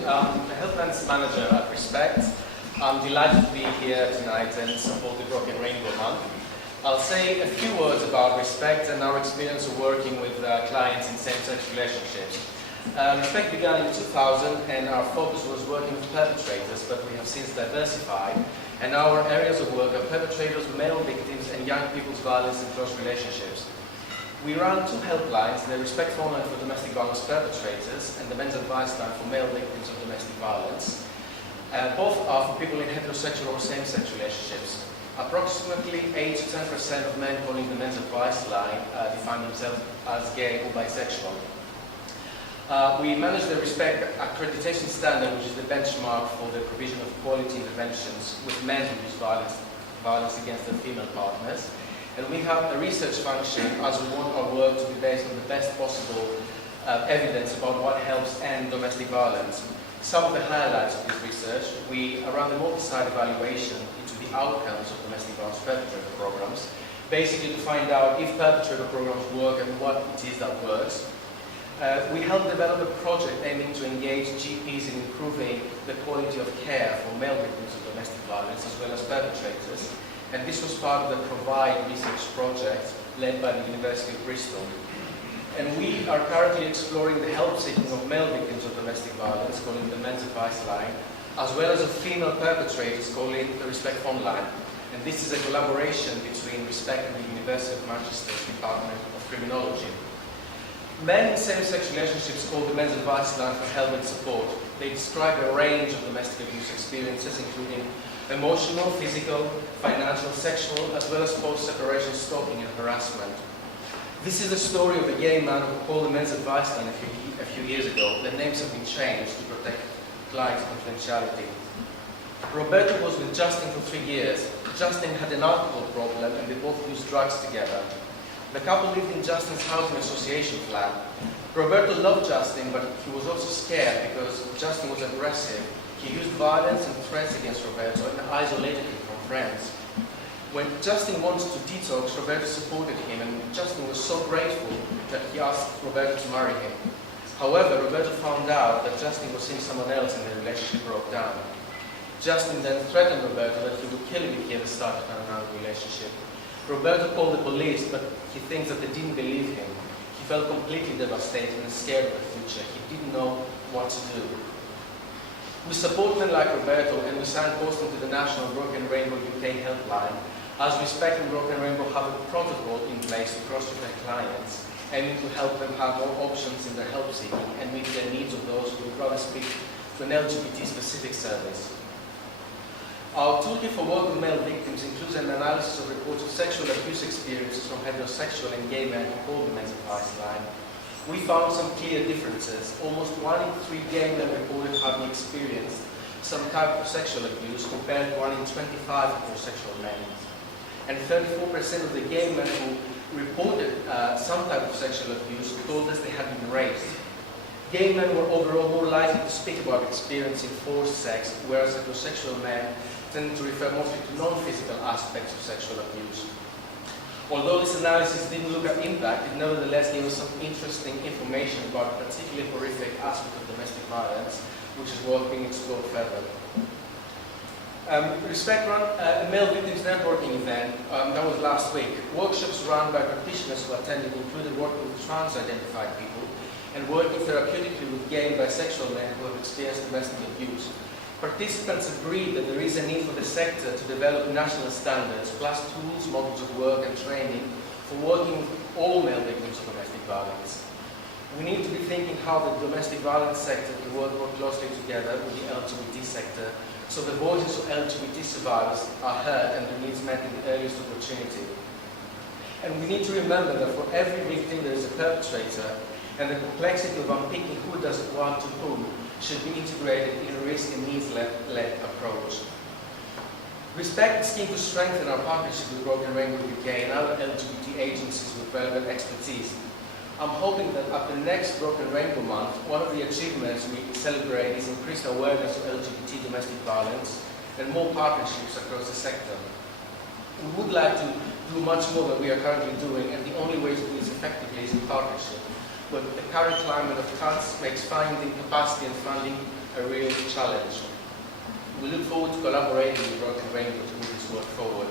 The Helplines manager at Respect. I'm delighted to be here tonight and support the Broken Rainbow Month. I'll say a few words about Respect and our experience of working with clients in same-sex relationships. Respect began in 2000 and our focus was working with perpetrators, but we have since diversified. And our areas of work are perpetrators, male victims, and young people's violence in close relationships. We run two helplines, the Respect phone line for domestic violence perpetrators and the Men's Advice line for male victims of domestic violence. Both are for people in heterosexual or same-sex relationships. Approximately 8 to 10% of men calling the Men's Advice line define themselves as gay or bisexual. We manage the Respect accreditation standard, which is the benchmark for the provision of quality interventions with men who use violence against their female partners. And we have a research function as we want our work to be based on the best possible evidence about what helps end domestic violence. Some of the highlights of this research, we run a multi-site evaluation into the outcomes of domestic violence perpetrator programs, basically to find out if perpetrator programs work and what it is that works. We helped develop a project aiming to engage GPs in improving the quality of care for male victims of domestic violence as well as perpetrators. And this was part of the Provide research project led by the University of Bristol. And we are currently exploring the help seeking of male victims of domestic violence, calling the Men's Advice line, as well as of female perpetrators, calling the Respect phone line. And this is a collaboration between Respect and the University of Manchester's Department of Criminology. Men in same-sex relationships call the Men's Advice line for help and support. They describe a range of domestic abuse experiences, including emotional, physical, financial, sexual, as well as post-separation stalking and harassment. This is the story of a gay man who called the Men's Advice line a few years ago. The names have been changed to protect clients' confidentiality. Roberto was with Justin for 3 years. Justin had an alcohol problem and they both used drugs together. The couple lived in Justin's housing association flat. Roberto loved Justin, but he was also scared because Justin was aggressive. He used violence and threats against Roberto and isolated him from friends. When Justin wanted to detox, Roberto supported him, and Justin was so grateful that he asked Roberto to marry him. However, Roberto found out that Justin was seeing someone else and the relationship broke down. Justin then threatened Roberto that he would kill him if he ever started another relationship. Roberto called the police, but he thinks that they didn't believe him. He felt completely devastated and scared of the future. He didn't know what to do. We support men like Roberto, and we signpost them to the National Broken Rainbow UK helpline, as Respect and Broken Rainbow have a protocol in place to cross-protect clients, aiming to help them have more options in their help seeking and meet the needs of those who would rather speak to an LGBT-specific service. Our toolkit for work with male victims includes an analysis of reports of sexual abuse experiences from heterosexual and gay men who call the Men's Advice line. We found some clear differences. Almost 1 in 3 gay men reported having experienced some type of sexual abuse compared to 1 in 25 heterosexual men. And 34% of the gay men who reported some type of sexual abuse told us they had been raped. Gay men were overall more likely to speak about experiencing forced sex, whereas heterosexual men tended to refer mostly to non-physical aspects of sexual abuse. Although this analysis didn't look at impact, it nevertheless gave us some interesting information about a particularly horrific aspect of domestic violence, which is worth being explored further. Respect ran a male victims networking event that was last week. Workshops run by practitioners who attended included working with trans-identified people and working therapeutically with gay and bisexual men who have experienced domestic abuse. Participants agreed that there is a need for the sector to develop national standards, plus tools, models of work and training for working with all male victims of domestic violence. We need to be thinking how the domestic violence sector can work more closely together with the LGBT sector so the voices of LGBT survivors are heard and their needs met in the earliest opportunity. And we need to remember that for every victim there is a perpetrator, and the complexity of unpicking who does what to whom should be integrated in a risk and needs-led approach. Respect is keen to strengthen our partnership with Broken Rainbow UK and other LGBT agencies with relevant expertise. I'm hoping that at the next Broken Rainbow Month, one of the achievements we celebrate is increased awareness of LGBT domestic violence and more partnerships across the sector. We would like to do much more than we are currently doing, and the only way to do this effectively is in partnership. But the current climate of cuts makes finding capacity and funding a real challenge. We look forward to collaborating with Broken Rainbow to move this work forward.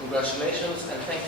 Congratulations and thank you.